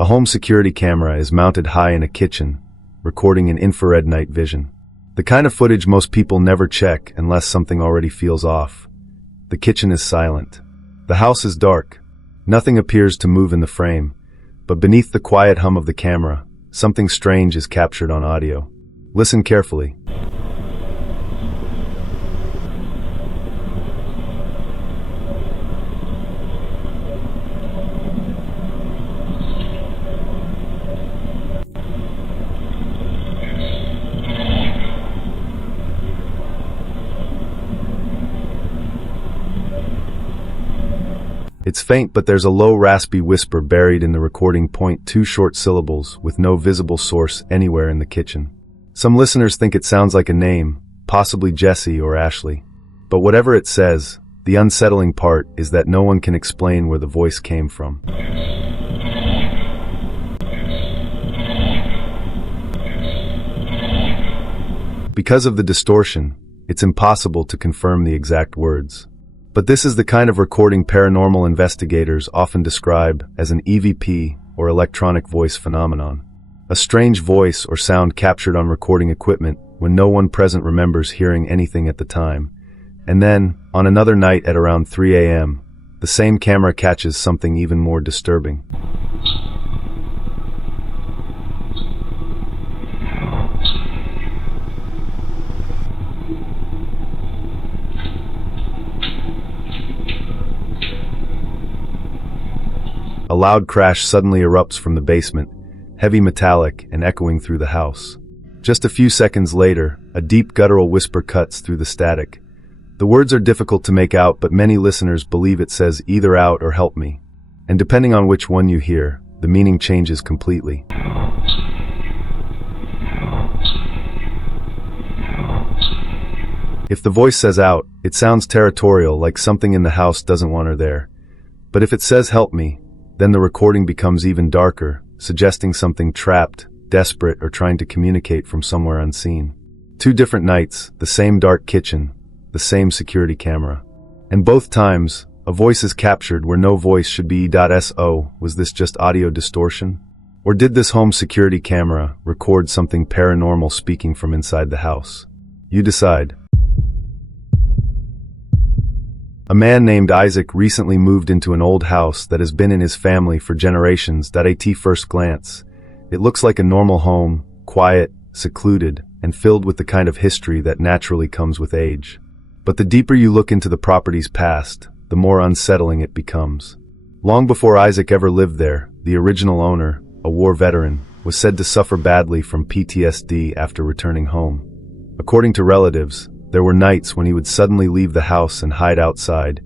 A home security camera is mounted high in a kitchen, recording in infrared night vision. The kind of footage most people never check unless something already feels off. The kitchen is silent. The house is dark. Nothing appears to move in the frame, but beneath the quiet hum of the camera, something strange is captured on audio. Listen carefully. It's faint, but there's a low, raspy whisper buried in the recording point, 2 short syllables with no visible source anywhere in the kitchen. Some listeners think it sounds like a name, possibly Jesse or Ashley. But whatever it says, the unsettling part is that no one can explain where the voice came from. Because of the distortion, it's impossible to confirm the exact words. But this is the kind of recording paranormal investigators often describe as an EVP, or electronic voice phenomenon. A strange voice or sound captured on recording equipment when no one present remembers hearing anything at the time. And then, on another night at around 3 a.m., the same camera catches something even more disturbing. A loud crash suddenly erupts from the basement, heavy metallic and echoing through the house. Just a few seconds later, a deep guttural whisper cuts through the static. The words are difficult to make out, but many listeners believe it says either out or help me. And depending on which one you hear, the meaning changes completely. If the voice says out, it sounds territorial, like something in the house doesn't want her there. But if it says help me, then the recording becomes even darker, suggesting something trapped, desperate, or trying to communicate from somewhere unseen. 2 different nights, the same dark kitchen, the same security camera. And both times, a voice is captured where no voice should be. So, was this just audio distortion? Or did this home security camera record something paranormal speaking from inside the house? You decide. A man named Isaac recently moved into an old house that has been in his family for generations. At first glance, it looks like a normal home, quiet, secluded, and filled with the kind of history that naturally comes with age. But the deeper you look into the property's past, the more unsettling it becomes. Long before Isaac ever lived there, the original owner, a war veteran, was said to suffer badly from PTSD after returning home. According to relatives, there were nights when he would suddenly leave the house and hide outside,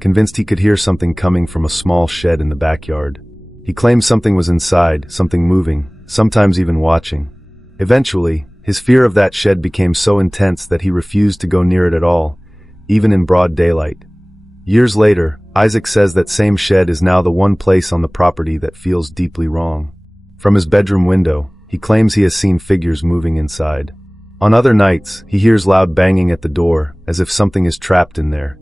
convinced he could hear something coming from a small shed in the backyard. He claimed something was inside, something moving, sometimes even watching. Eventually, his fear of that shed became so intense that he refused to go near it at all, even in broad daylight. Years later, Isaac says that same shed is now the one place on the property that feels deeply wrong. From his bedroom window, he claims he has seen figures moving inside. On other nights, he hears loud banging at the door, as if something is trapped in there.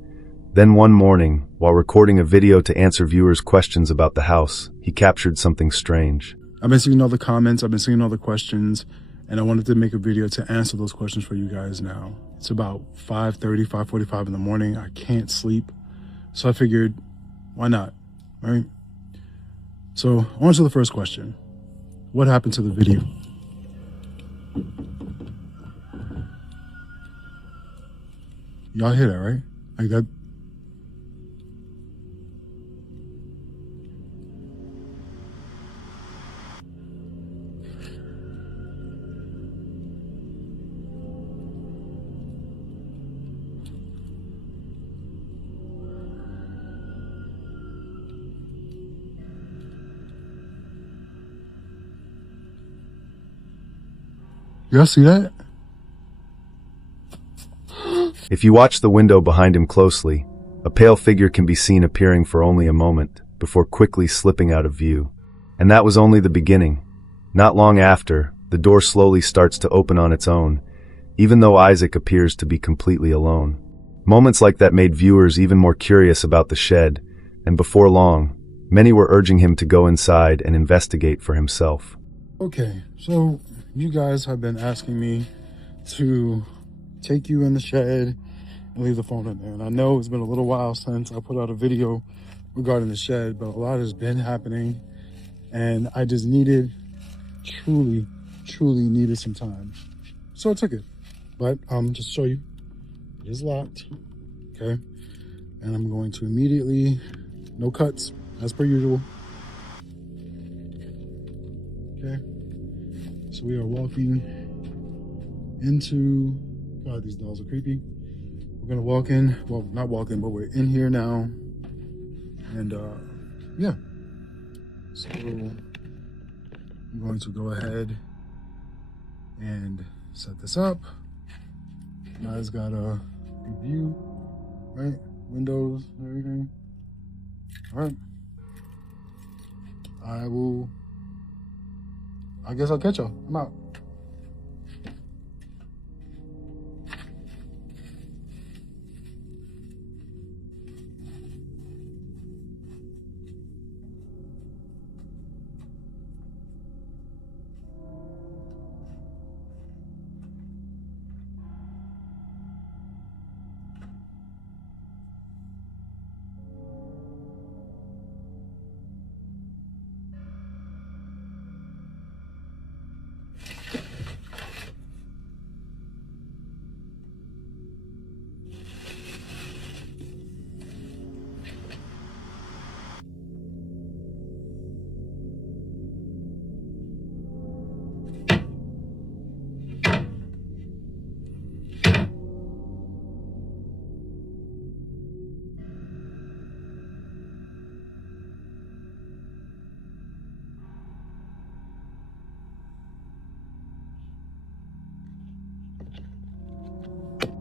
Then one morning, while recording a video to answer viewers' questions about the house, he captured something strange. I've been seeing all the comments, I've been seeing all the questions, and I wanted to make a video to answer those questions for you guys now. It's about 5:30, 5:45 in the morning. I can't sleep, so I figured, why not, right? So, on to the first question. What happened to the video? Y'all hear that, right? Like that. Y'all see that? If you watch the window behind him closely, a pale figure can be seen appearing for only a moment, before quickly slipping out of view. And that was only the beginning. Not long after, the door slowly starts to open on its own, even though Isaac appears to be completely alone. Moments like that made viewers even more curious about the shed, and before long, Many were urging him to go inside and investigate for himself. Okay, so you guys have been asking me to take you in the shed and leave the phone in there. And I know it's been a little while since I put out a video regarding the shed, but a lot has been happening and I just truly needed some time. So I took it, but just to show you, it is locked, okay? And I'm going to immediately, no cuts, as per usual. Okay, so we are walking into, God, these dolls are creepy. We're gonna walk in, well, not walk in, but we're in here now. And yeah, so I'm going to go ahead and set this up. Now it's got a good view, right? Windows, everything. All right. I guess I'll catch y'all. I'm out.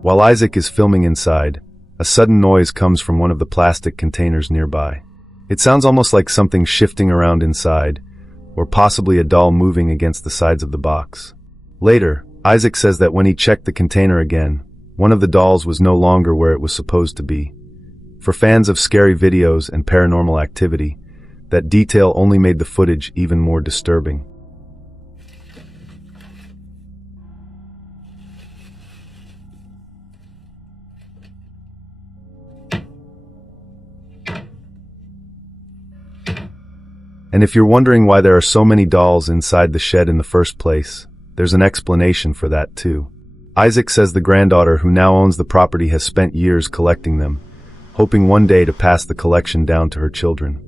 While Isaac is filming inside, a sudden noise comes from one of the plastic containers nearby. It sounds almost like something shifting around inside, or possibly a doll moving against the sides of the box. Later, Isaac says that when he checked the container again, one of the dolls was no longer where it was supposed to be. For fans of scary videos and paranormal activity, that detail only made the footage even more disturbing. And if you're wondering why there are so many dolls inside the shed in the first place, there's an explanation for that too. Isaac says the granddaughter who now owns the property has spent years collecting them, hoping one day to pass the collection down to her children.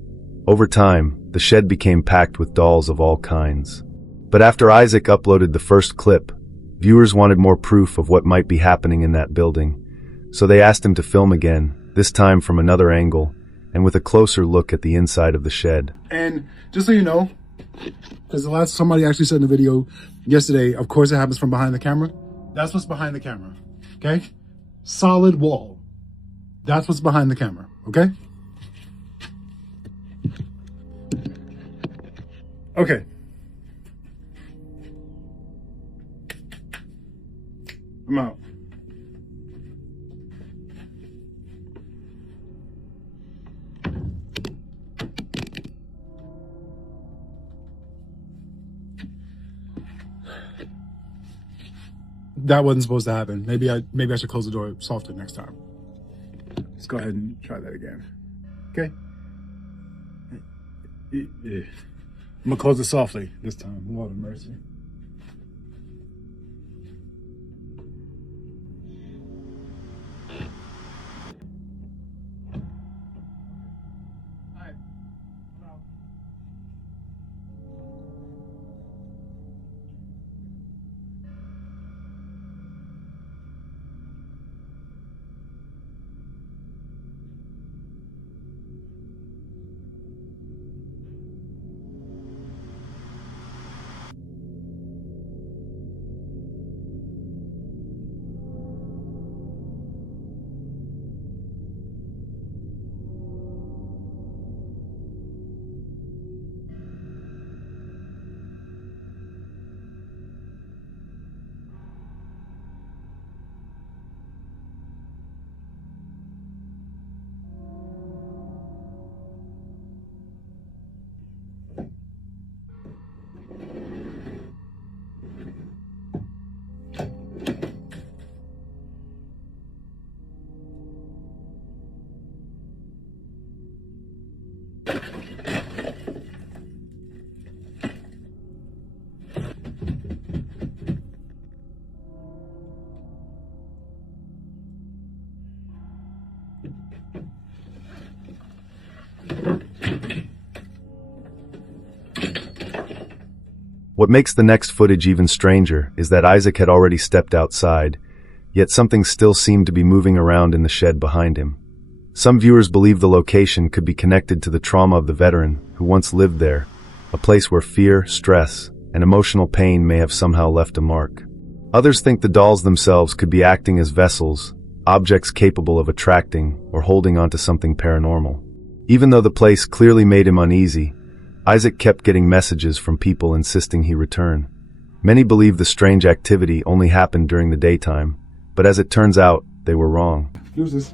Over time, the shed became packed with dolls of all kinds. But after Isaac uploaded the first clip, viewers wanted more proof of what might be happening in that building, so they asked him to film again, this time from another angle, and with a closer look at the inside of the shed. And just so you know, because somebody actually said in the video yesterday, of course it happens from behind the camera. That's what's behind the camera, okay? Solid wall. That's what's behind the camera, okay? Okay. I'm out. That wasn't supposed to happen. Maybe I should close the door softer next time. Let's go ahead and try that again. Okay? I'm gonna close it softly this time. Lord of mercy. What makes the next footage even stranger is that Isaac had already stepped outside, yet something still seemed to be moving around in the shed behind him. Some viewers believe the location could be connected to the trauma of the veteran who once lived there, a place where fear, stress, and emotional pain may have somehow left a mark. Others think the dolls themselves could be acting as vessels, objects capable of attracting or holding onto something paranormal. Even though the place clearly made him uneasy, Isaac kept getting messages from people insisting he return. Many believe the strange activity only happened during the daytime, but as it turns out, they were wrong. Use this.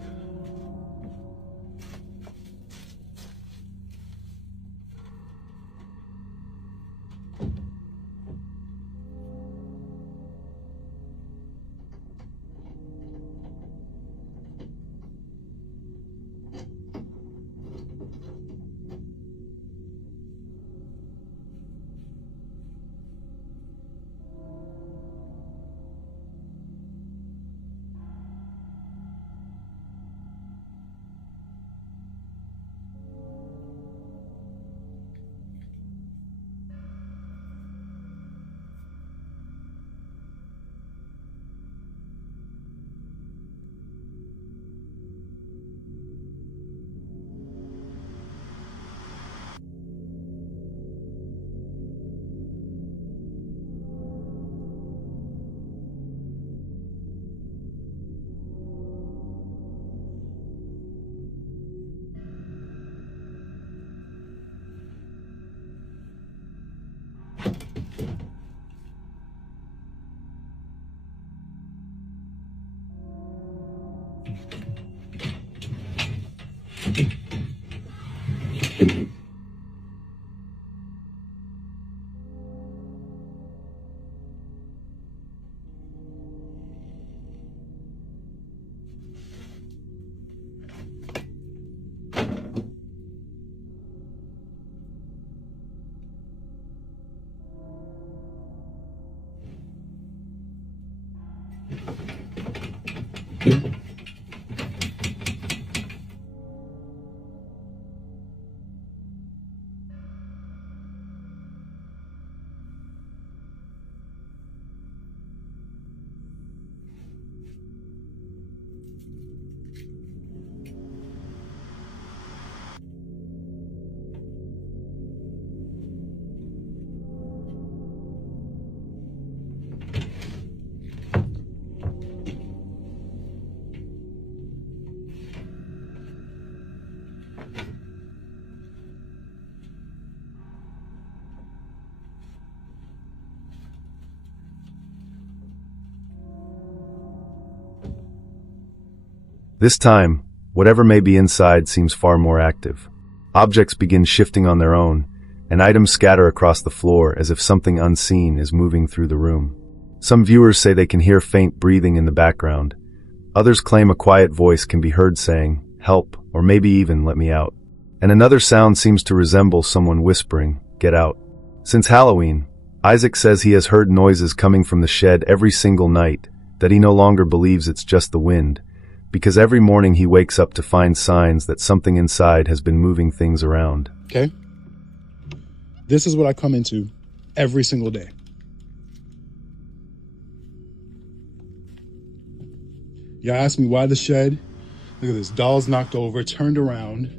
This time, whatever may be inside seems far more active. Objects begin shifting on their own, and items scatter across the floor as if something unseen is moving through the room. Some viewers say they can hear faint breathing in the background. Others claim a quiet voice can be heard saying, "Help," or maybe even, "Let me out." And another sound seems to resemble someone whispering, "Get out." Since Halloween, Isaac says he has heard noises coming from the shed every single night, that he no longer believes it's just the wind, because every morning he wakes up to find signs that something inside has been moving things around. Okay? This is what I come into every single day. Y'all ask me why the shed. Look at this. Dolls knocked over, turned around.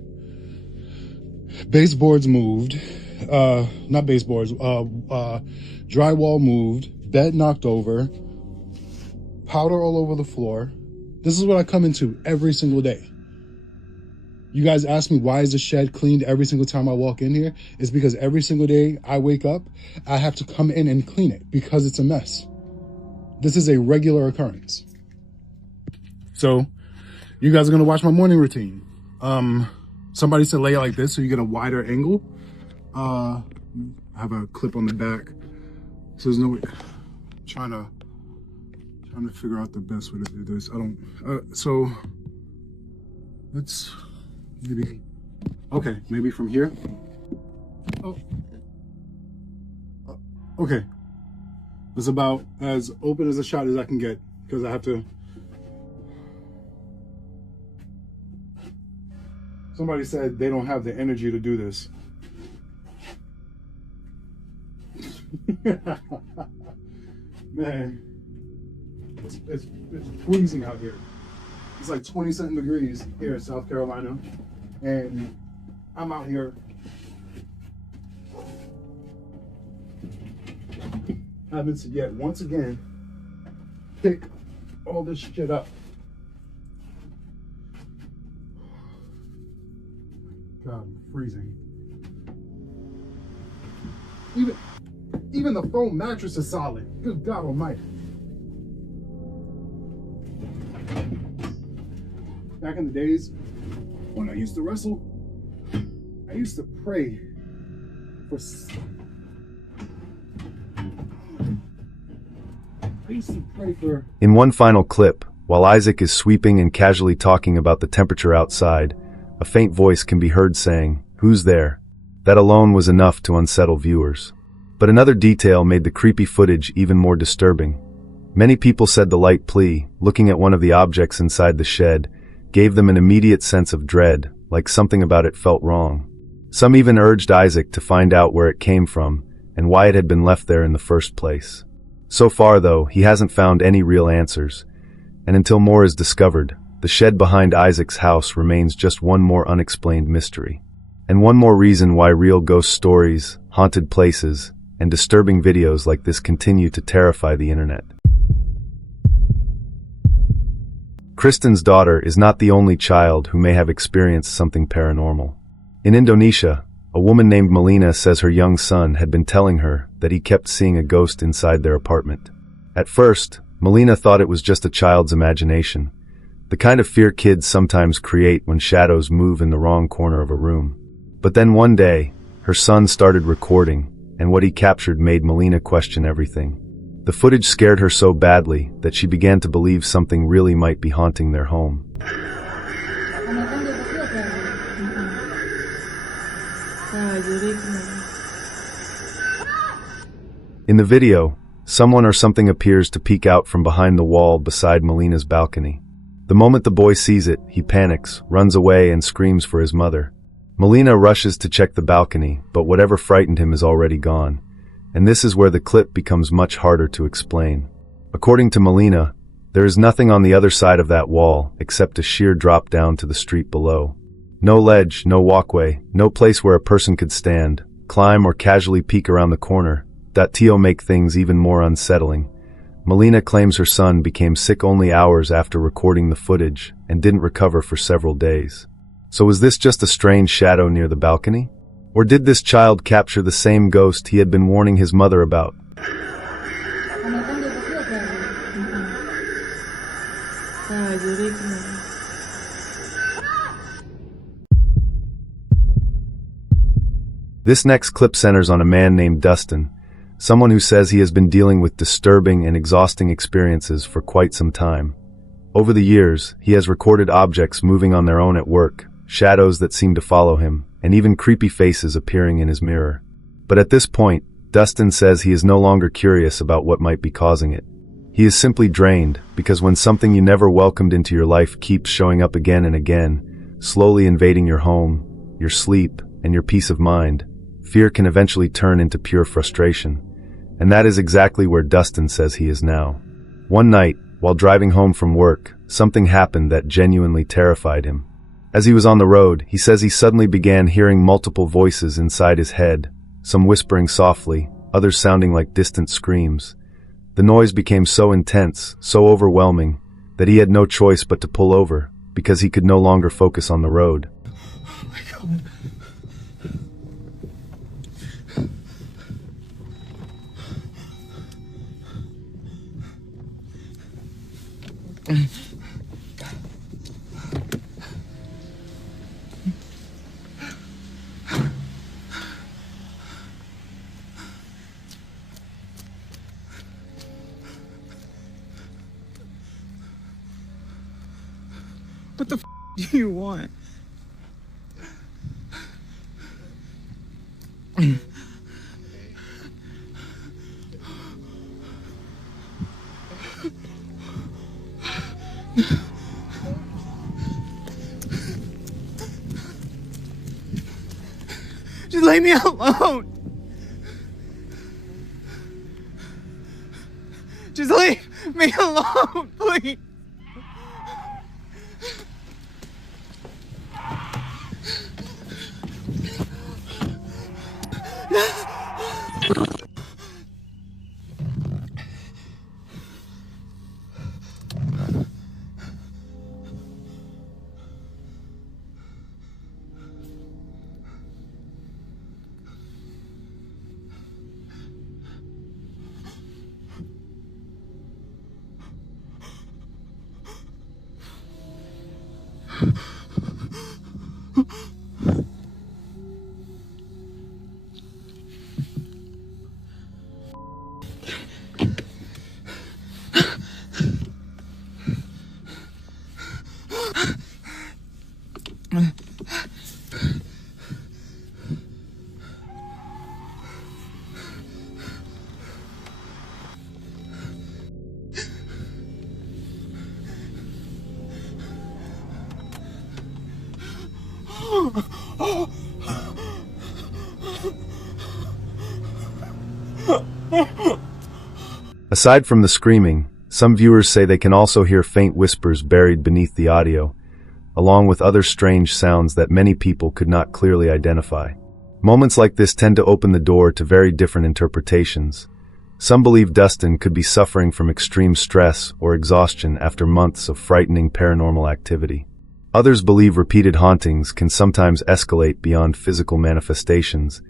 Baseboards moved. Not baseboards. Drywall moved. Bed knocked over. Powder all over the floor. This is what I come into every single day. You guys ask me why is the shed cleaned every single time I walk in here? It's because every single day I wake up, I have to come in and clean it because it's a mess. This is a regular occurrence. So you guys are gonna watch my morning routine. Somebody said lay it like this so you get a wider angle. I have a clip on the back. So there's no way, trying to figure out the best way to do this. So let's maybe Okay, maybe from here. Oh. Okay. It's about as open as a shot as I can get because I have to. Somebody said they don't have the energy to do this. Man, it's freezing out here. It's like 20-something degrees here in South Carolina, and I'm out here having to yet once again pick all this shit up. God, I'm freezing. Even the foam mattress is solid. Good God Almighty. Back in the days when I used to wrestle, I used to pray for. In one final clip, while Isaac is sweeping and casually talking about the temperature outside, a faint voice can be heard saying, "Who's there?" That alone was enough to unsettle viewers. But another detail made the creepy footage even more disturbing. Many people said the light plea, looking at one of the objects inside the shed, gave them an immediate sense of dread, like something about it felt wrong. Some even urged Isaac to find out where it came from and why it had been left there in the first place. So far, though, he hasn't found any real answers, and until more is discovered, the shed behind Isaac's house remains just one more unexplained mystery. And one more reason why real ghost stories, haunted places, and disturbing videos like this continue to terrify the internet. Kristen's daughter is not the only child who may have experienced something paranormal. In Indonesia, a woman named Melina says her young son had been telling her that he kept seeing a ghost inside their apartment. At first, Melina thought it was just a child's imagination, the kind of fear kids sometimes create when shadows move in the wrong corner of a room. But then one day, her son started recording, and what he captured made Melina question everything. The footage scared her so badly that she began to believe something really might be haunting their home. In the video, someone or something appears to peek out from behind the wall beside Melina's balcony. The moment the boy sees it, he panics, runs away, and screams for his mother. Melina rushes to check the balcony, but whatever frightened him is already gone. And this is where the clip becomes much harder to explain. According to Melina, there is nothing on the other side of that wall except a sheer drop down to the street below. No ledge, no walkway, no place where a person could stand, climb, or casually peek around the corner. That Tio make things even more unsettling. Melina claims her son became sick only hours after recording the footage and didn't recover for several days. So was this just a strange shadow near the balcony? Or did this child capture the same ghost he had been warning his mother about? This next clip centers on a man named Dustin, someone who says he has been dealing with disturbing and exhausting experiences for quite some time. Over the years, he has recorded objects moving on their own at work, shadows that seem to follow him, and even creepy faces appearing in his mirror. But at this point, Dustin says he is no longer curious about what might be causing it. He is simply drained, because when something you never welcomed into your life keeps showing up again and again, slowly invading your home, your sleep, and your peace of mind, fear can eventually turn into pure frustration. And that is exactly where Dustin says he is now. One night, while driving home from work, something happened that genuinely terrified him. As he was on the road, he says he suddenly began hearing multiple voices inside his head, some whispering softly, others sounding like distant screams. The noise became so intense, so overwhelming, that he had no choice but to pull over, because he could no longer focus on the road. Oh my God. What the f do you want? Just leave me alone. Just leave me alone, please. Aside from the screaming, some viewers say they can also hear faint whispers buried beneath the audio, along with other strange sounds that many people could not clearly identify. Moments like this tend to open the door to very different interpretations. Some believe Dustin could be suffering from extreme stress or exhaustion after months of frightening paranormal activity. Others believe repeated hauntings can sometimes escalate beyond physical manifestations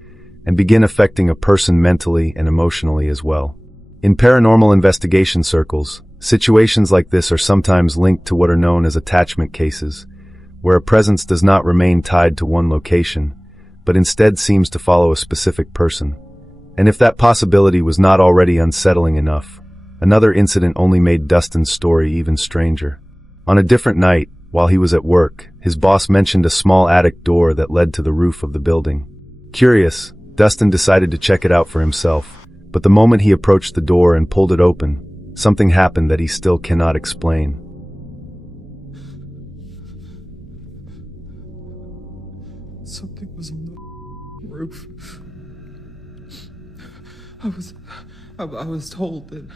and begin affecting a person mentally and emotionally as well. In paranormal investigation circles, situations like this are sometimes linked to what are known as attachment cases, where a presence does not remain tied to one location, but instead seems to follow a specific person. And if that possibility was not already unsettling enough, another incident only made Dustin's story even stranger. On a different night, while he was at work, his boss mentioned a small attic door that led to the roof of the building. Curious, Dustin decided to check it out for himself. But the moment he approached the door and pulled it open, something happened that he still cannot explain. Something was on the roof. I was told that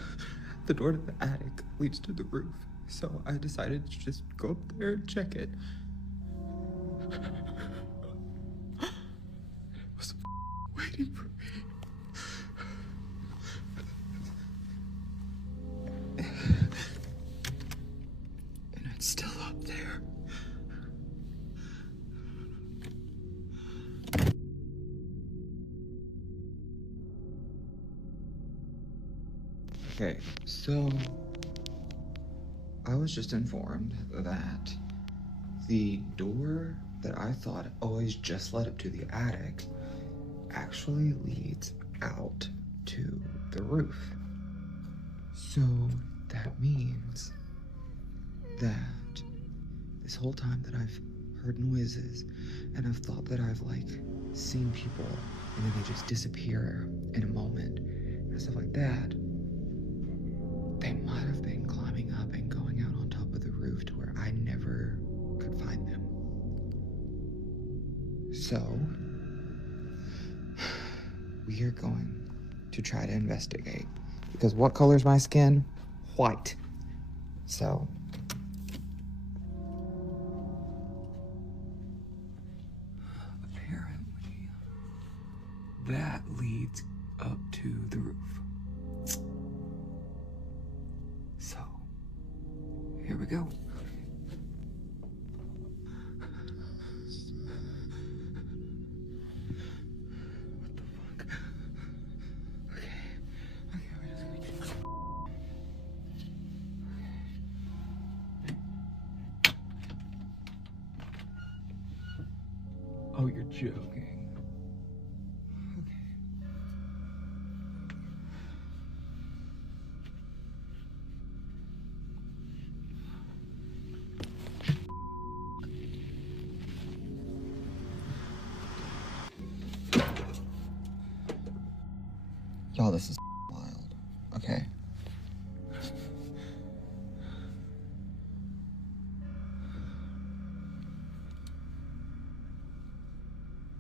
the door to the attic leads to the roof, so I decided to just go up there and check it. It was waiting for me. And it's still up there. Okay, so I was just informed that the door that I thought always just led up to the attic actually leads out to the roof. So that means that this whole time that I've heard noises and I've thought that I've seen people and then they just disappear in a moment and stuff like that, they might have been climbing up and going out on top of the roof to where I never could find them. So we are going to try to investigate, because what color is my skin? White. So apparently that leads up to the roof. So here we go. Oh, you're joking. Okay. Y'all, this is wild. Okay.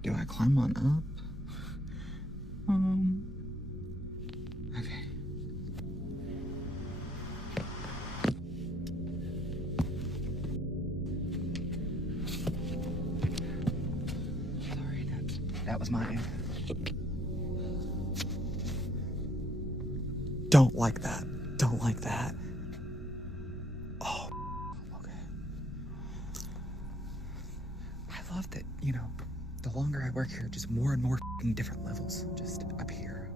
Do I climb on up? Okay. Sorry, that was mine. Don't like that. Don't like that. Oh, okay. I love that, the longer I work here, just more and more different levels just appear.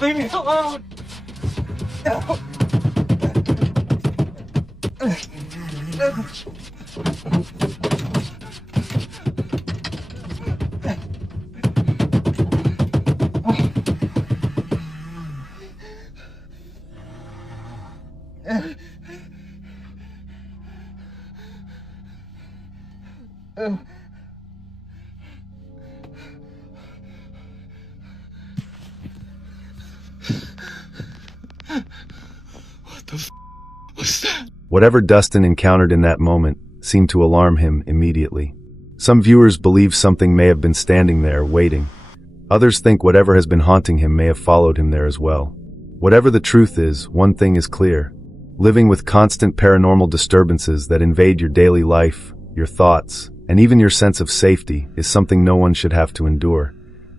Leave me alone! No! What's that? Whatever Dustin encountered in that moment seemed to alarm him immediately. Some viewers believe something may have been standing there, waiting. Others think whatever has been haunting him may have followed him there as well. Whatever the truth is, one thing is clear. Living with constant paranormal disturbances that invade your daily life, your thoughts, and even your sense of safety is something no one should have to endure.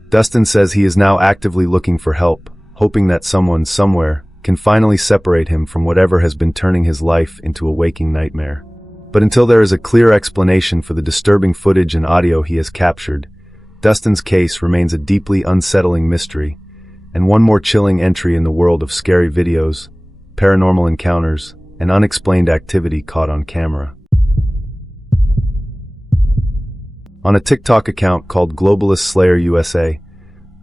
Dustin says he is now actively looking for help, hoping that someone, somewhere, can finally separate him from whatever has been turning his life into a waking nightmare. But until there is a clear explanation for the disturbing footage and audio he has captured, Dustin's case remains a deeply unsettling mystery, and one more chilling entry in the world of scary videos, paranormal encounters, and unexplained activity caught on camera. On a TikTok account called Globalist Slayer USA,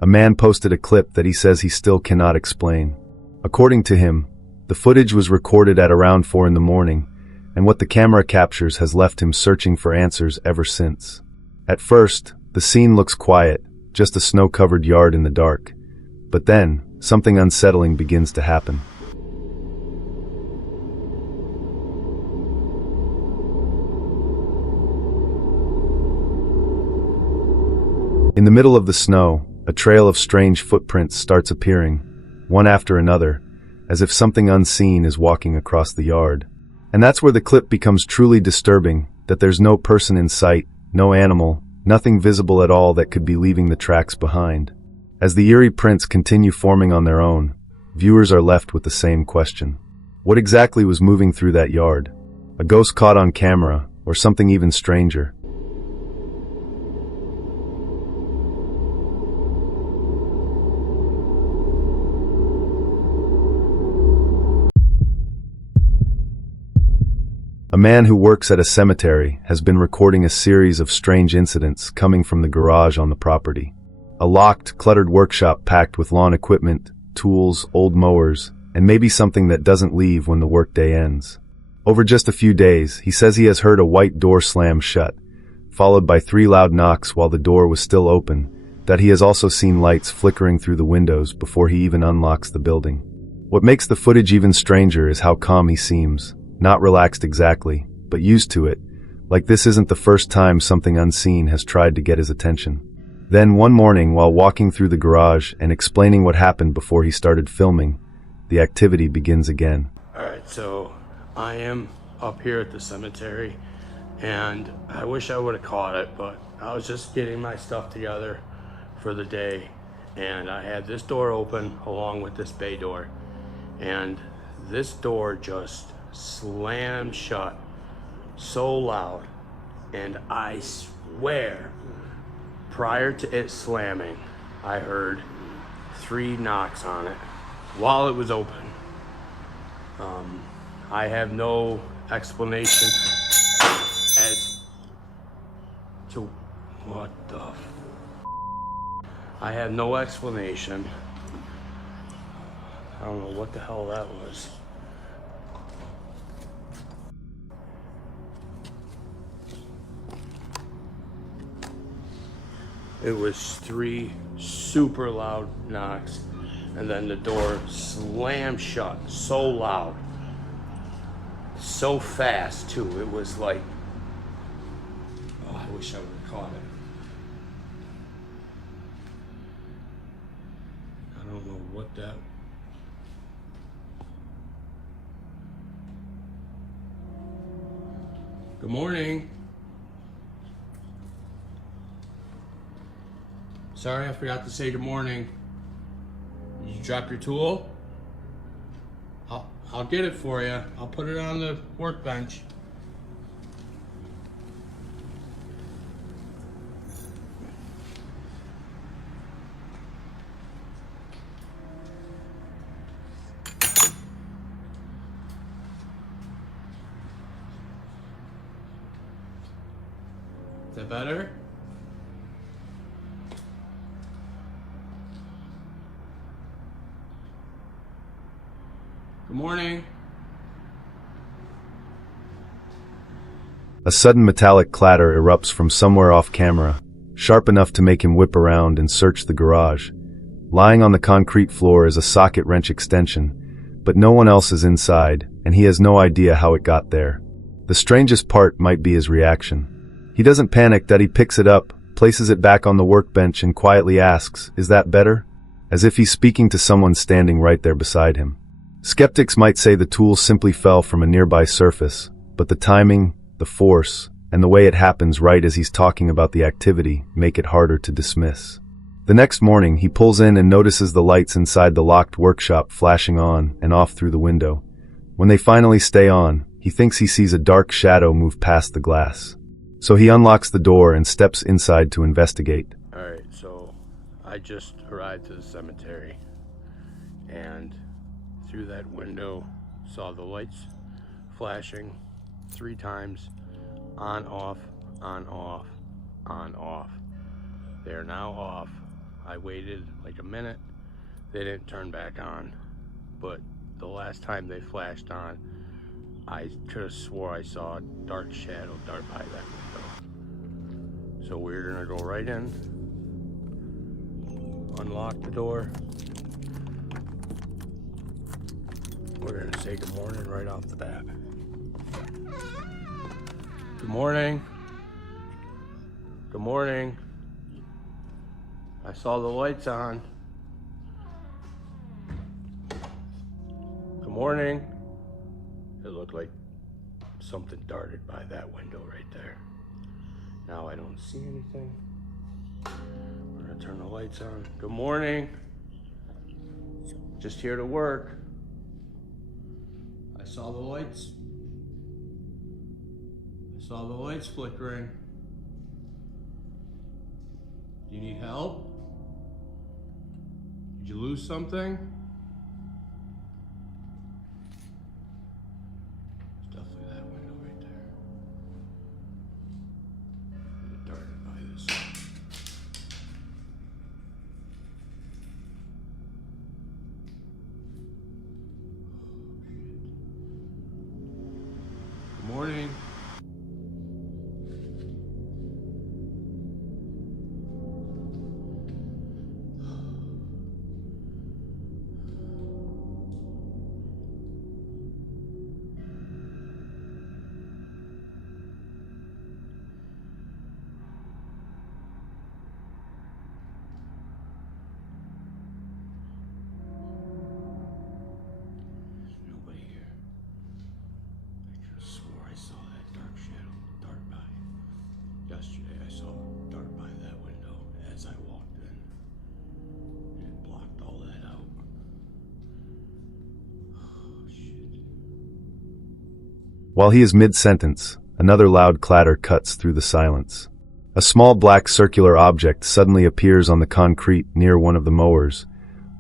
a man posted a clip that he says he still cannot explain. According to him, the footage was recorded at around 4 a.m, and what the camera captures has left him searching for answers ever since. At first, the scene looks quiet, just a snow-covered yard in the dark. But then, something unsettling begins to happen. In the middle of the snow, a trail of strange footprints starts appearing, one after another, as if something unseen is walking across the yard. And that's where the clip becomes truly disturbing, that there's no person in sight, no animal, nothing visible at all that could be leaving the tracks behind. As the eerie prints continue forming on their own, viewers are left with the same question. What exactly was moving through that yard? A ghost caught on camera, or something even stranger? A man who works at a cemetery has been recording a series of strange incidents coming from the garage on the property. A locked, cluttered workshop packed with lawn equipment, tools, old mowers, and maybe something that doesn't leave when the workday ends. Over just a few days, he says he has heard a white door slam shut, followed by 3 loud knocks while the door was still open, that he has also seen lights flickering through the windows before he even unlocks the building. What makes the footage even stranger is how calm he seems, not relaxed exactly, but used to it, like this isn't the first time something unseen has tried to get his attention. Then one morning, while walking through the garage and explaining what happened before he started filming, the activity begins again. Alright, so I am up here at the cemetery, and I wish I would have caught it, but I was just getting my stuff together for the day, and I had this door open along with this bay door, and this door just slammed shut so loud, and I swear prior to it slamming I heard 3 knocks on it while it was open. I have no explanation as to what the I have no explanation. I don't know what the hell that was. It was 3 super loud knocks, and then the door slammed shut so loud, so fast too. It was like, oh, I wish I would have caught it. I don't know what that. Good morning. Sorry, I forgot to say good morning. Did you drop your tool? I'll get it for you. I'll put it on the workbench. Is that better? Good morning. A sudden metallic clatter erupts from somewhere off camera, sharp enough to make him whip around and search the garage. Lying on the concrete floor is a socket wrench extension, but no one else is inside, and he has no idea how it got there. The strangest part might be his reaction. He doesn't panic that he picks it up, places it back on the workbench, and quietly asks, "Is that better?" As if he's speaking to someone standing right there beside him. Skeptics might say the tool simply fell from a nearby surface, but the timing, the force, and the way it happens right as he's talking about the activity make it harder to dismiss. The next morning, he pulls in and notices the lights inside the locked workshop flashing on and off through the window. When they finally stay on, he thinks he sees a dark shadow move past the glass. So he unlocks the door and steps inside to investigate. Alright, so I just arrived to the cemetery, and through that window saw the lights flashing 3 times, on, off, on, off, on, off. They are now off. I waited like a minute. They didn't turn back on, but the last time they flashed on, I could have swore I saw a dark shadow dart by that window. So we're gonna go right in, unlock the door. We're gonna say good morning right off the bat. Good morning. Good morning. I saw the lights on. Good morning. It looked like something darted by that window right there. Now I don't see anything. We're gonna turn the lights on. Good morning. Just here to work. I saw the lights. I saw the lights flickering. Do you need help? Did you lose something? It's definitely that window right there. It darted by this. Good morning. While he is mid-sentence, another loud clatter cuts through the silence. A small black circular object suddenly appears on the concrete near one of the mowers,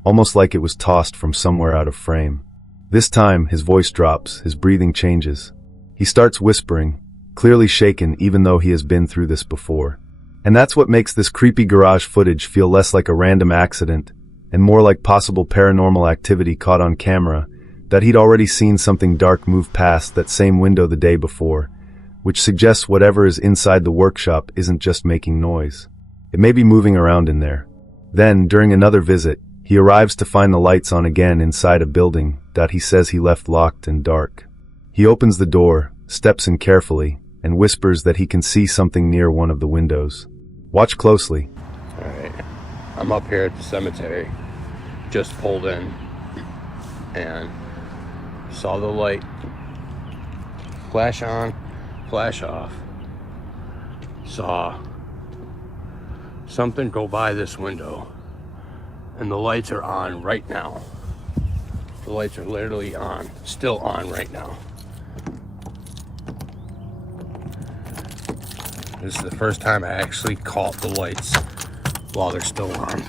almost like it was tossed from somewhere out of frame. This time, his voice drops, his breathing changes. He starts whispering, clearly shaken even though he has been through this before. And that's what makes this creepy garage footage feel less like a random accident and more like possible paranormal activity caught on camera, that he'd already seen something dark move past that same window the day before, which suggests whatever is inside the workshop isn't just making noise. It may be moving around in there. Then, during another visit, he arrives to find the lights on again inside a building that he says he left locked and dark. He opens the door, steps in carefully, and whispers that he can see something near one of the windows. Watch closely. Alright, I'm up here at the cemetery, just pulled in, and saw the light flash on, flash off. Saw something go by this window, and the lights are on right now. The lights are literally on, still on right now. This is the first time I actually caught the lights while they're still on.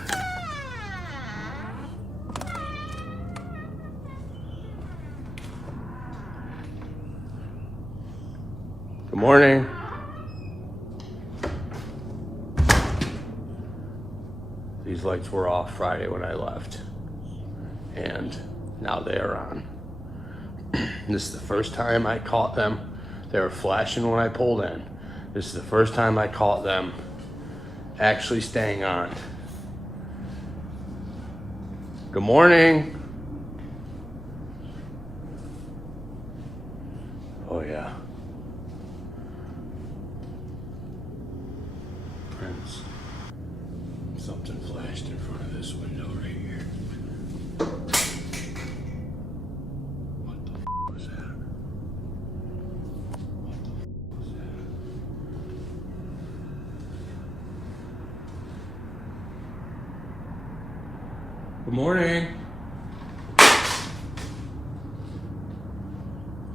Good morning. These lights were off Friday when I left, and now they are on. This is the first time I caught them. They were flashing when I pulled in. This is the first time I caught them actually staying on. Good morning. Oh yeah. Friends, something flashed in front of this window right here. What the f was that? What the f was that? Good morning.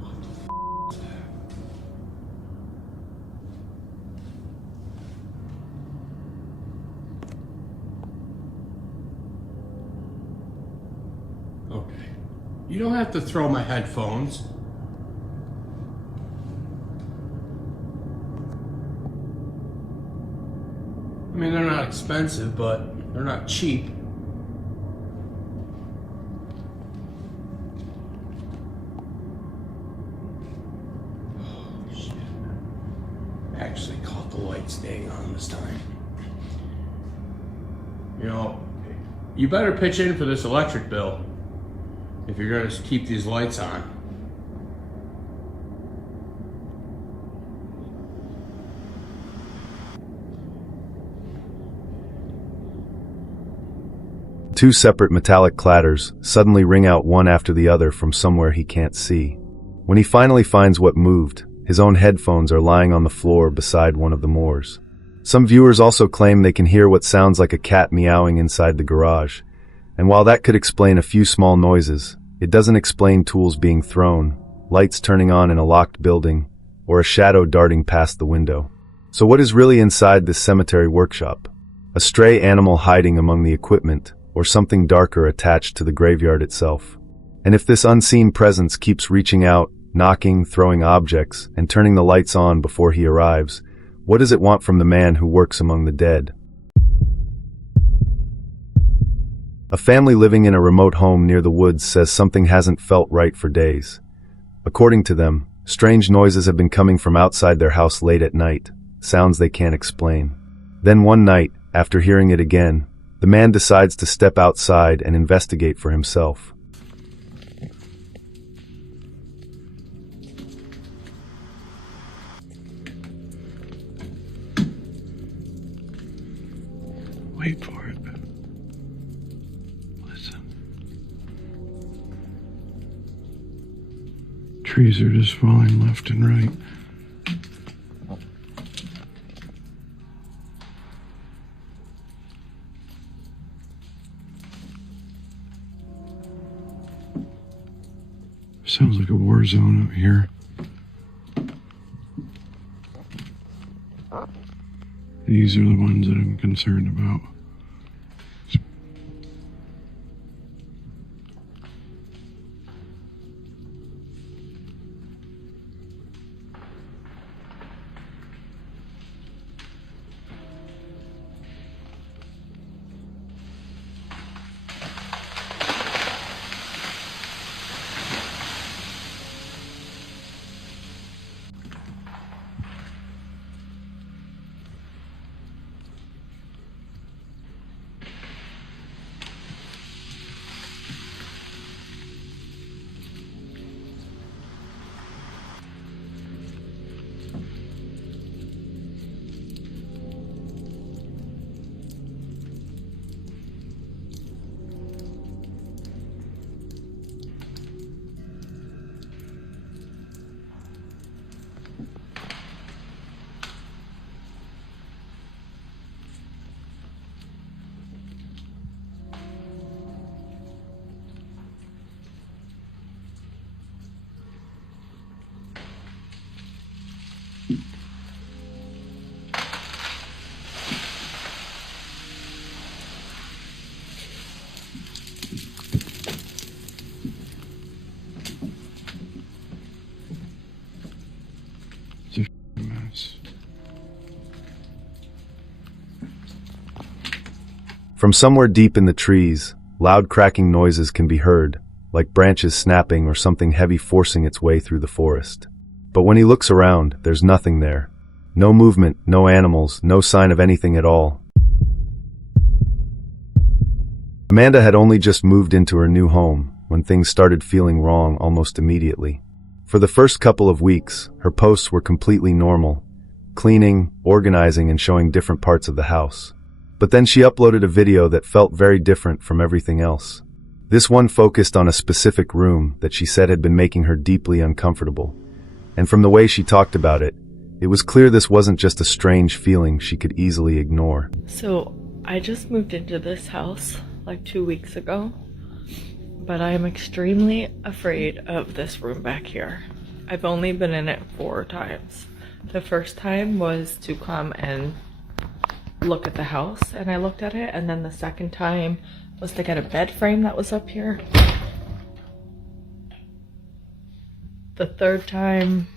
What the f was that? Okay. You don't have to throw my headphones. I mean, they're not expensive, but they're not cheap. Oh, shit. Actually caught the light staying on this time. You know, you better pitch in for this electric bill if you're gonna keep these lights on. Two separate metallic clatters suddenly ring out one after the other from somewhere he can't see. When he finally finds what moved, his own headphones are lying on the floor beside one of the moors. Some viewers also claim they can hear what sounds like a cat meowing inside the garage. And while that could explain a few small noises, it doesn't explain tools being thrown, lights turning on in a locked building, or a shadow darting past the window. So what is really inside this cemetery workshop? A stray animal hiding among the equipment, or something darker attached to the graveyard itself? And if this unseen presence keeps reaching out, knocking, throwing objects, and turning the lights on before he arrives, what does it want from the man who works among the dead? A family living in a remote home near the woods says something hasn't felt right for days. According to them, strange noises have been coming from outside their house late at night, sounds they can't explain. Then one night, after hearing it again, the man decides to step outside and investigate for himself. Wait for it. Listen. Trees are just falling left and right. Sounds like a war zone out here. These are the ones that I'm concerned about. It's a mess. From somewhere deep in the trees, loud cracking noises can be heard, like branches snapping or something heavy forcing its way through the forest. But when he looks around, there's nothing there. No movement, no animals, no sign of anything at all. Amanda had only just moved into her new home when things started feeling wrong almost immediately. For the first couple of weeks, her posts were completely normal, cleaning, organizing, and showing different parts of the house. But then she uploaded a video that felt very different from everything else. This one focused on a specific room that she said had been making her deeply uncomfortable. And from the way she talked about it, it was clear this wasn't just a strange feeling she could easily ignore. So I just moved into this house like 2 weeks ago, but I am extremely afraid of this room back here. I've only been in it 4 times. The first time was to come and look at the house, and I looked at it, and then the second time was to get a bed frame that was up here. The third time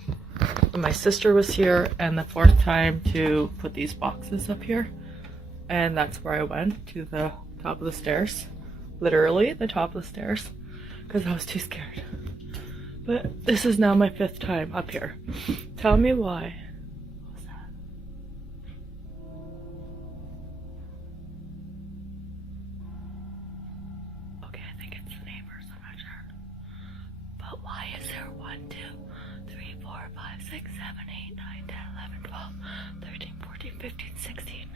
my sister was here, and the 4th time to put these boxes up here. And that's where I went, to the top of the stairs. Literally the top of the stairs, because I was too scared. But this is now my 5th time up here. Tell me why. What was that? Okay, I think it's the neighbors, I'm not sure. But why is there 1, 2, 3, 4, 5, 6, 7, 8, 9, 10, 11, 12, 13, 14, 15, 16,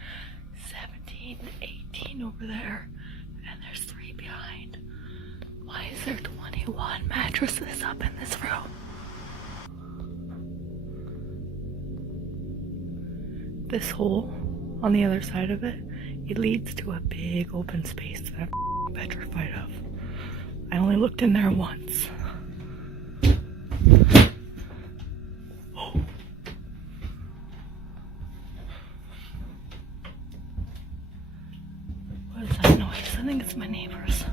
17, 18 over there, and there's 3 behind. Why is there 21 mattresses up in this room? This hole on the other side of it, it leads to a big open space that I'm petrified of. I only looked in there once. What is that noise? I think it's my neighbors.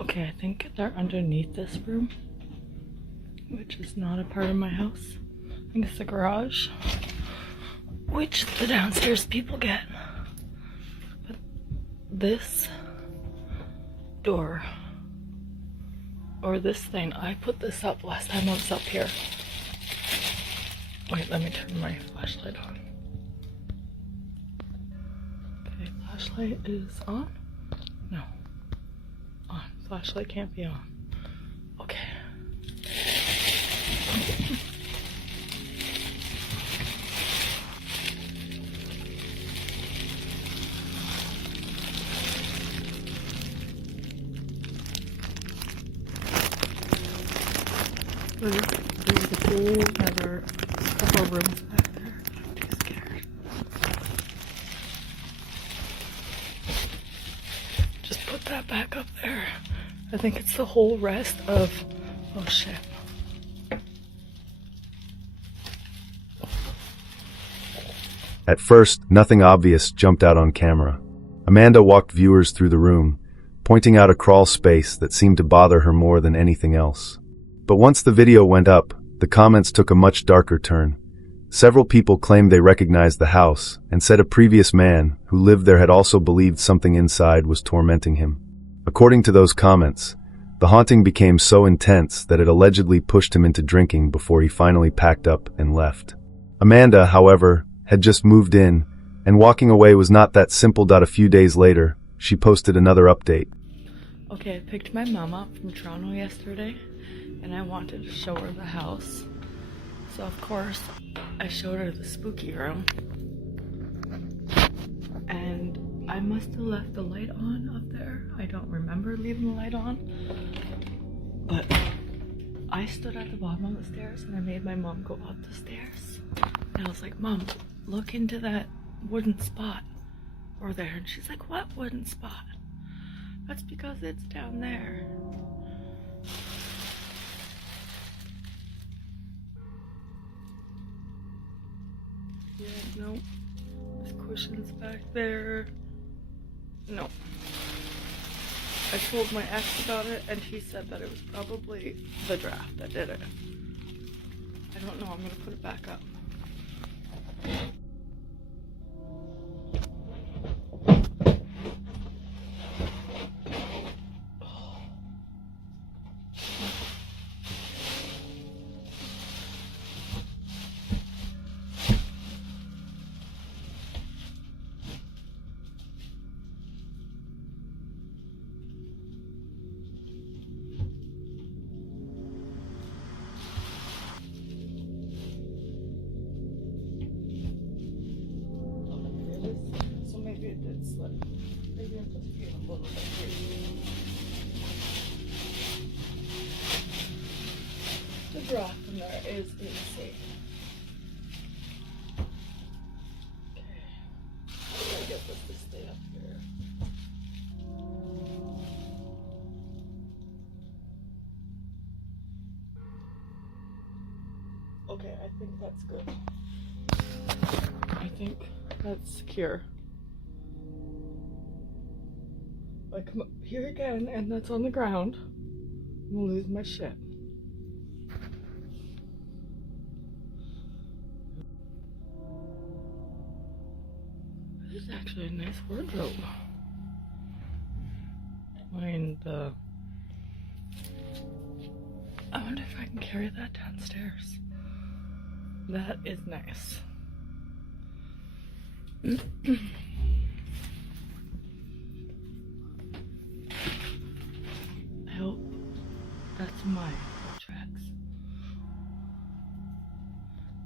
Okay, I think they're underneath this room, which is not a part of my house. I think it's the garage, which the downstairs people get. But this door, or this thing, I put this up last time I was up here. Wait, let me turn my flashlight on. Okay, flashlight is on? No. On. Flashlight can't be on. Okay. There's a whole other couple rooms back there. I'm too scared. Just put that back up there. I think it's the whole rest of, oh shit. At first, nothing obvious jumped out on camera. Amanda walked viewers through the room, pointing out a crawl space that seemed to bother her more than anything else. But once the video went up, the comments took a much darker turn. Several people claimed they recognized the house and said a previous man who lived there had also believed something inside was tormenting him. According to those comments, the haunting became so intense that it allegedly pushed him into drinking before he finally packed up and left. Amanda, however, had just moved in, and walking away was not that simple. A few days later, she posted another update. Okay, I picked my mom up from Toronto yesterday, and I wanted to show her the house. So of course, I showed her the spooky room. And I must have left the light on up there. I don't remember leaving the light on. But I stood at the bottom of the stairs and I made my mom go up the stairs. And I was like, Mom, look into that wooden spot over there. And she's like, what wooden spot? That's because it's down there. Yeah, no. There's cushions back there. No. I told my ex about it and he said that it was probably the draft that did it. I don't know, I'm gonna put it back up. So maybe it did slip. Maybe I'm just being a little bit crazy. The draft in there is insane. Okay. I gotta get this to stay up here. Okay, I think that's good. I think that's secure. I come up here again and that's on the ground, I'm gonna lose my shit. This is actually a nice wardrobe. And I wonder if I can carry that downstairs. That is nice. I hope that's my tracks.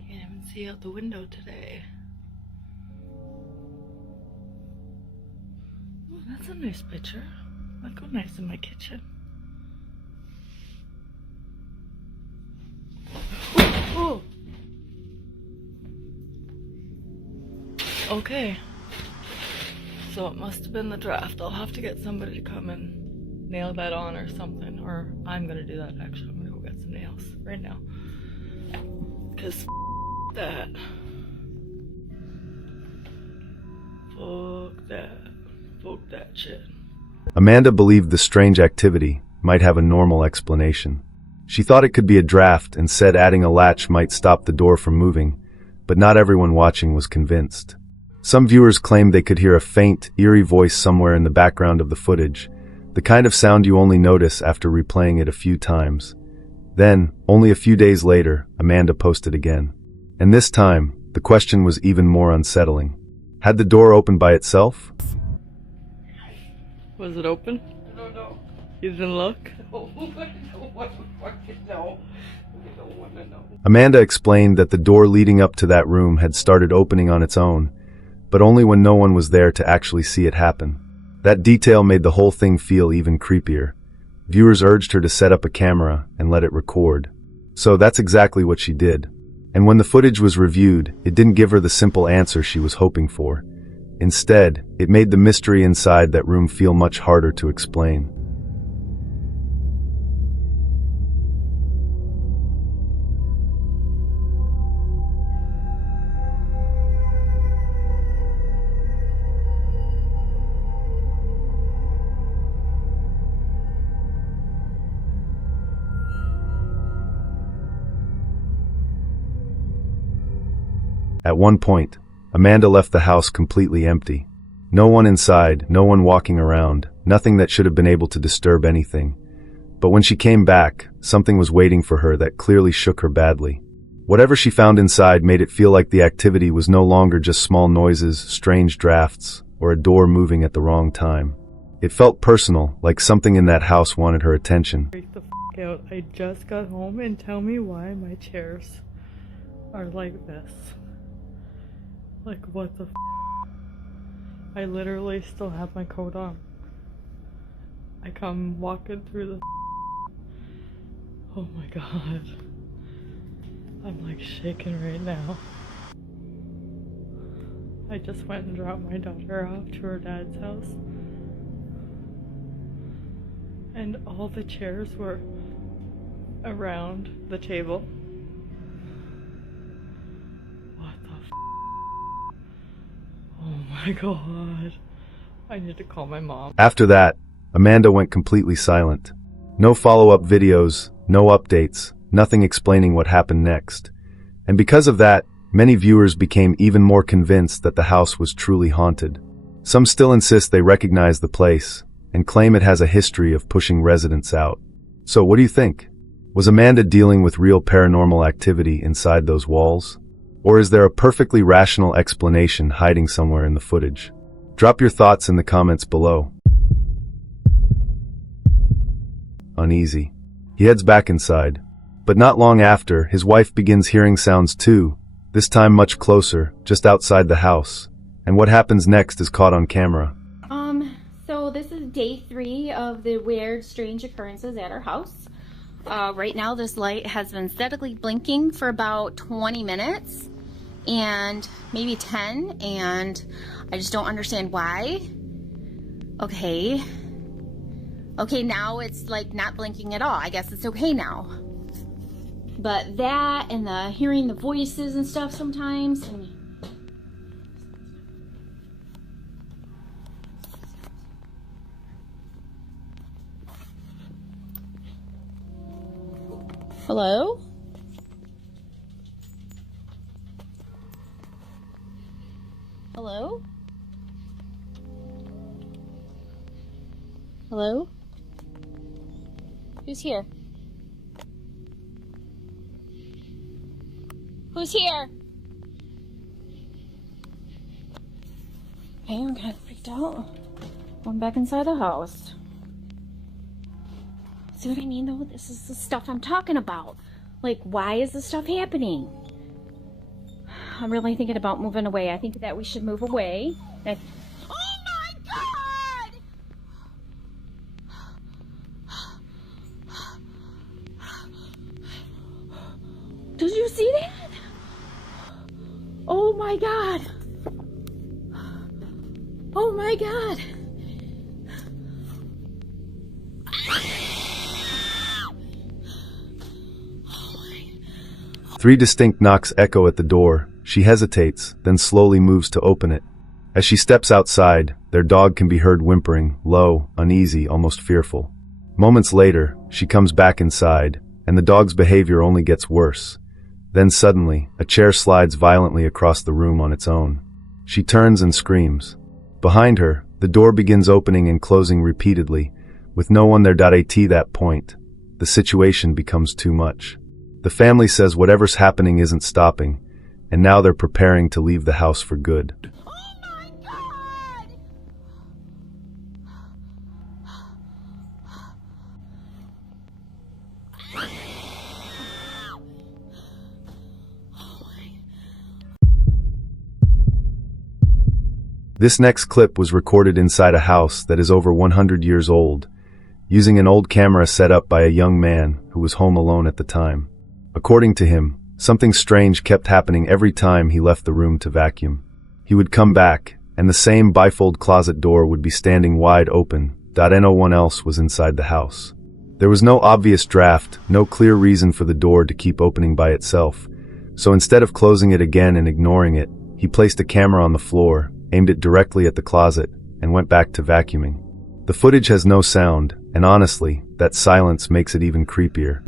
Can't even see out the window today. Oh, that's a nice picture. That'd go nice in my kitchen. Oh. Okay, so it must have been the draft. I'll have to get somebody to come and nail that on or something, or I'm gonna do that actually. I'm gonna go get some nails right now, because that. Fuck that shit. Amanda believed the strange activity might have a normal explanation. She thought it could be a draft and said adding a latch might stop the door from moving, but not everyone watching was convinced. Some viewers claimed they could hear a faint, eerie voice somewhere in the background of the footage, the kind of sound you only notice after replaying it a few times. Then, only a few days later, Amanda posted again. And this time, the question was even more unsettling. Had the door opened by itself? Was it open? I don't know. You didn't look? No, I don't want to fucking know. I don't want to know. Amanda explained that the door leading up to that room had started opening on its own, but only when no one was there to actually see it happen. That detail made the whole thing feel even creepier. Viewers urged her to set up a camera and let it record. So that's exactly what she did. And when the footage was reviewed, it didn't give her the simple answer she was hoping for. Instead, it made the mystery inside that room feel much harder to explain. At one point, Amanda left the house completely empty. No one inside, no one walking around, nothing that should have been able to disturb anything. But when she came back, something was waiting for her that clearly shook her badly. Whatever she found inside made it feel like the activity was no longer just small noises, strange drafts, or a door moving at the wrong time. It felt personal, like something in that house wanted her attention. Freak the f out. I just got home and tell me why my chairs are like this. Like, what the f? I literally still have my coat on. I come walking through the oh my god. I'm like shaking right now. I just went and dropped my daughter off to her dad's house. And all the chairs were around the table. What the f? Oh my god. I need to call my mom. After that, Amanda went completely silent. No follow-up videos, no updates, nothing explaining what happened next. And because of that, many viewers became even more convinced that the house was truly haunted. Some still insist they recognize the place, and claim it has a history of pushing residents out. So what do you think? Was Amanda dealing with real paranormal activity inside those walls? Or is there a perfectly rational explanation hiding somewhere in the footage? Drop your thoughts in the comments below. Uneasy. He heads back inside. But not long after, his wife begins hearing sounds too, this time much closer, just outside the house. And what happens next is caught on camera. So this is day 3 of the weird, strange occurrences at our house. Right now this light has been steadily blinking for about 20 minutes and maybe 10, and I just don't understand why. Okay, now it's like not blinking at all. I guess it's okay now. But that and the hearing the voices and stuff sometimes. Hello? Hello? Hello? Who's here? Who's here? Okay, I'm kind of freaked out. Going back inside the house. See what I mean though? This is the stuff I'm talking about. Like, why is this stuff happening? I'm really thinking about moving away. I think that we should move away. Oh my god! Did you see that? Oh my god! Oh my god! 3 distinct knocks echo at the door. She hesitates, then slowly moves to open it. As she steps outside, their dog can be heard whimpering, low, uneasy, almost fearful. Moments later, she comes back inside, and the dog's behavior only gets worse. Then suddenly, a chair slides violently across the room on its own. She turns and screams. Behind her, the door begins opening and closing repeatedly, with no one there. At that point, the situation becomes too much. The family says whatever's happening isn't stopping, and now they're preparing to leave the house for good. Oh my god! This next clip was recorded inside a house that is over 100 years old, using an old camera set up by a young man who was home alone at the time. According to him, something strange kept happening every time he left the room to vacuum. He would come back, and the same bifold closet door would be standing wide open. No one else was inside the house. There was no obvious draft, no clear reason for the door to keep opening by itself, so instead of closing it again and ignoring it, he placed a camera on the floor, aimed it directly at the closet, and went back to vacuuming. The footage has no sound, and honestly, that silence makes it even creepier.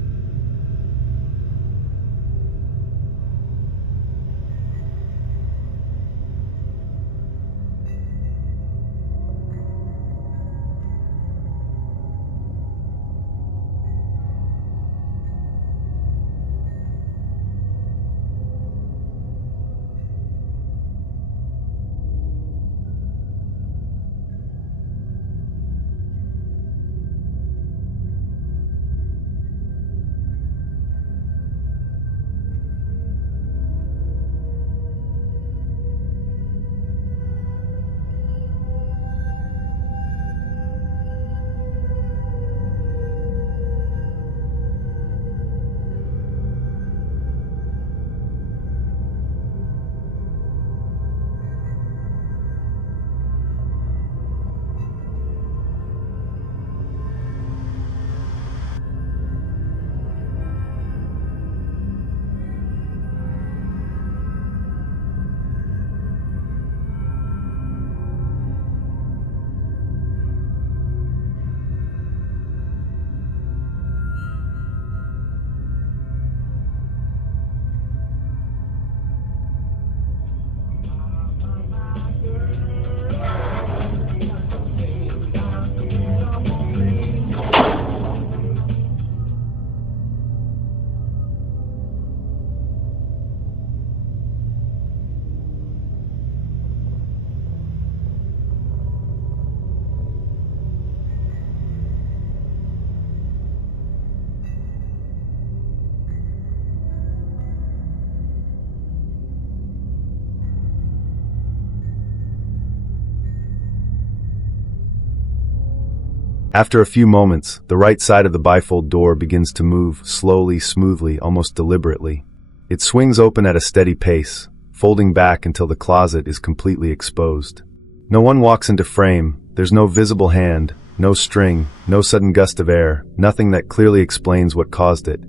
After a few moments, the right side of the bifold door begins to move, slowly, smoothly, almost deliberately. It swings open at a steady pace, folding back until the closet is completely exposed. No one walks into frame, there's no visible hand, no string, no sudden gust of air, nothing that clearly explains what caused it.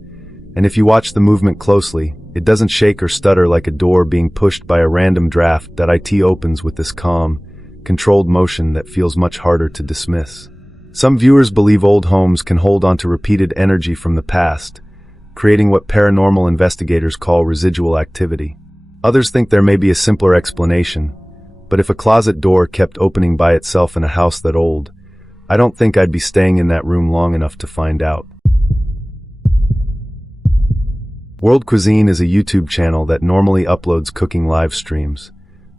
And if you watch the movement closely, it doesn't shake or stutter like a door being pushed by a random draft. It opens with this calm, controlled motion that feels much harder to dismiss. Some viewers believe old homes can hold onto repeated energy from the past, creating what paranormal investigators call residual activity. Others think there may be a simpler explanation, but if a closet door kept opening by itself in a house that old, I don't think I'd be staying in that room long enough to find out. World Cuisine is a YouTube channel that normally uploads cooking live streams,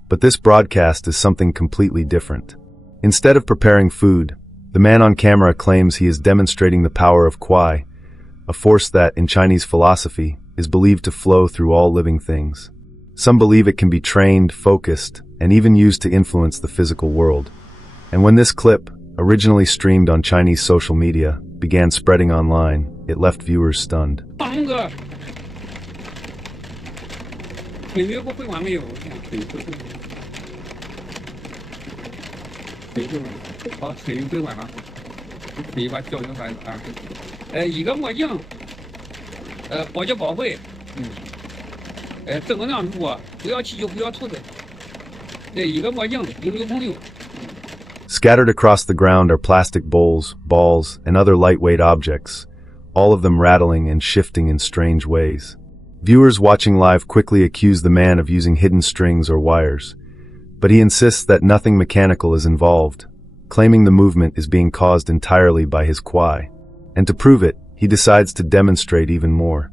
but this broadcast is something completely different. Instead of preparing food, the man on camera claims he is demonstrating the power of Kwai, a force that, in Chinese philosophy, is believed to flow through all living things. Some believe it can be trained, focused, and even used to influence the physical world. And when this clip, originally streamed on Chinese social media, began spreading online, it left viewers stunned. Scattered across the ground are plastic bowls, balls, and other lightweight objects, all of them rattling and shifting in strange ways. Viewers watching live quickly accuse the man of using hidden strings or wires, but he insists that nothing mechanical is involved, claiming the movement is being caused entirely by his Kwai. And to prove it, he decides to demonstrate even more.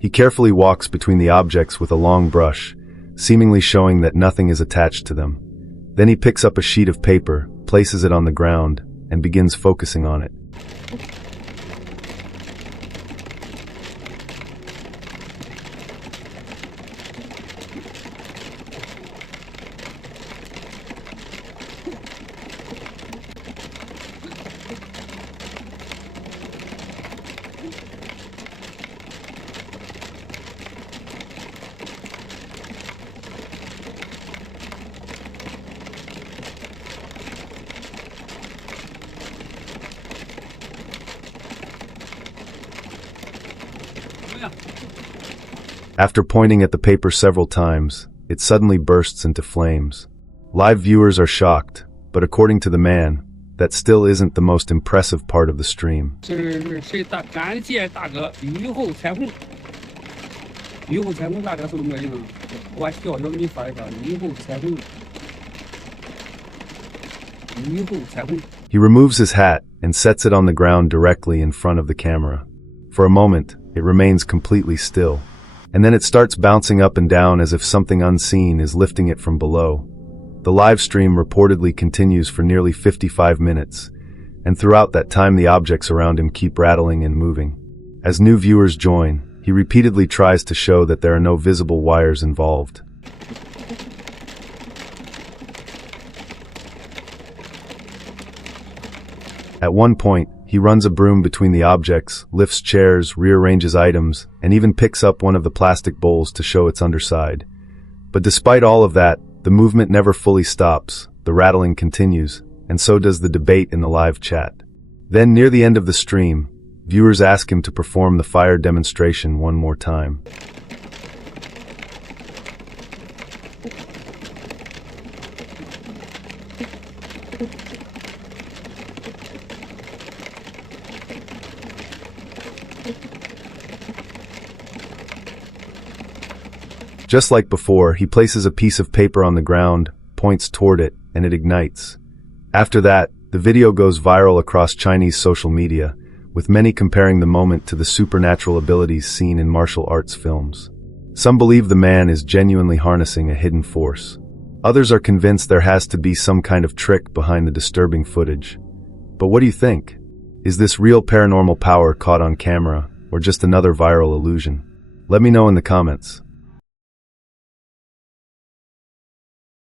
He carefully walks between the objects with a long brush, seemingly showing that nothing is attached to them. Then he picks up a sheet of paper, places it on the ground, and begins focusing on it. After pointing at the paper several times, it suddenly bursts into flames. Live viewers are shocked, but according to the man, that still isn't the most impressive part of the stream. He removes his hat and sets it on the ground directly in front of the camera. For a moment, it remains completely still, and then it starts bouncing up and down as if something unseen is lifting it from below. The live stream reportedly continues for nearly 55 minutes, and throughout that time the objects around him keep rattling and moving. As new viewers join, he repeatedly tries to show that there are no visible wires involved. At one point, he runs a broom between the objects, lifts chairs, rearranges items, and even picks up one of the plastic bowls to show its underside. But despite all of that, the movement never fully stops, the rattling continues, and so does the debate in the live chat. Then, near the end of the stream, viewers ask him to perform the fire demonstration one more time. Just like before, he places a piece of paper on the ground, points toward it, and it ignites. After that, the video goes viral across Chinese social media, with many comparing the moment to the supernatural abilities seen in martial arts films. Some believe the man is genuinely harnessing a hidden force. Others are convinced there has to be some kind of trick behind the disturbing footage. But what do you think? Is this real paranormal power caught on camera, or just another viral illusion? Let me know in the comments.